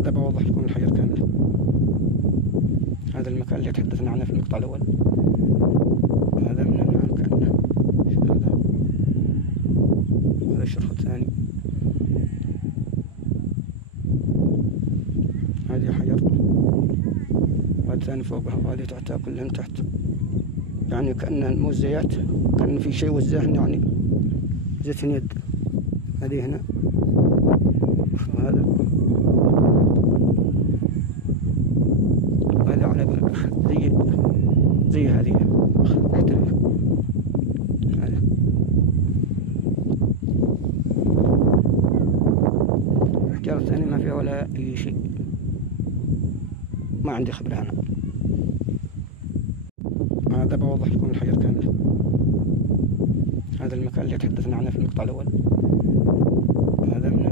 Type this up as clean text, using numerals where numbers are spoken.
هذا بوضح لكم الحجر كاملة. هذا المكان اللي تحدثنا عنه في المقطع الأول. هذا من هنا كأنه هذا الشرخ الثاني. هذه حجر وهذا ثاني فوقها وهذه تحتها كلهن تحت، يعني كأنه موزيات، كأن في شيء وزاهن، يعني زيت يد. هذه هنا وهذا وهذا على زي هذه محترفة. هذا الحجارة الثانية ما فيها ولا أي شيء، ما عندي خبرة أنا. هذا بوضح لكم الحجر كاملة. هذا المكان اللي تحدثنا عنه في المقطع الأول. هذا من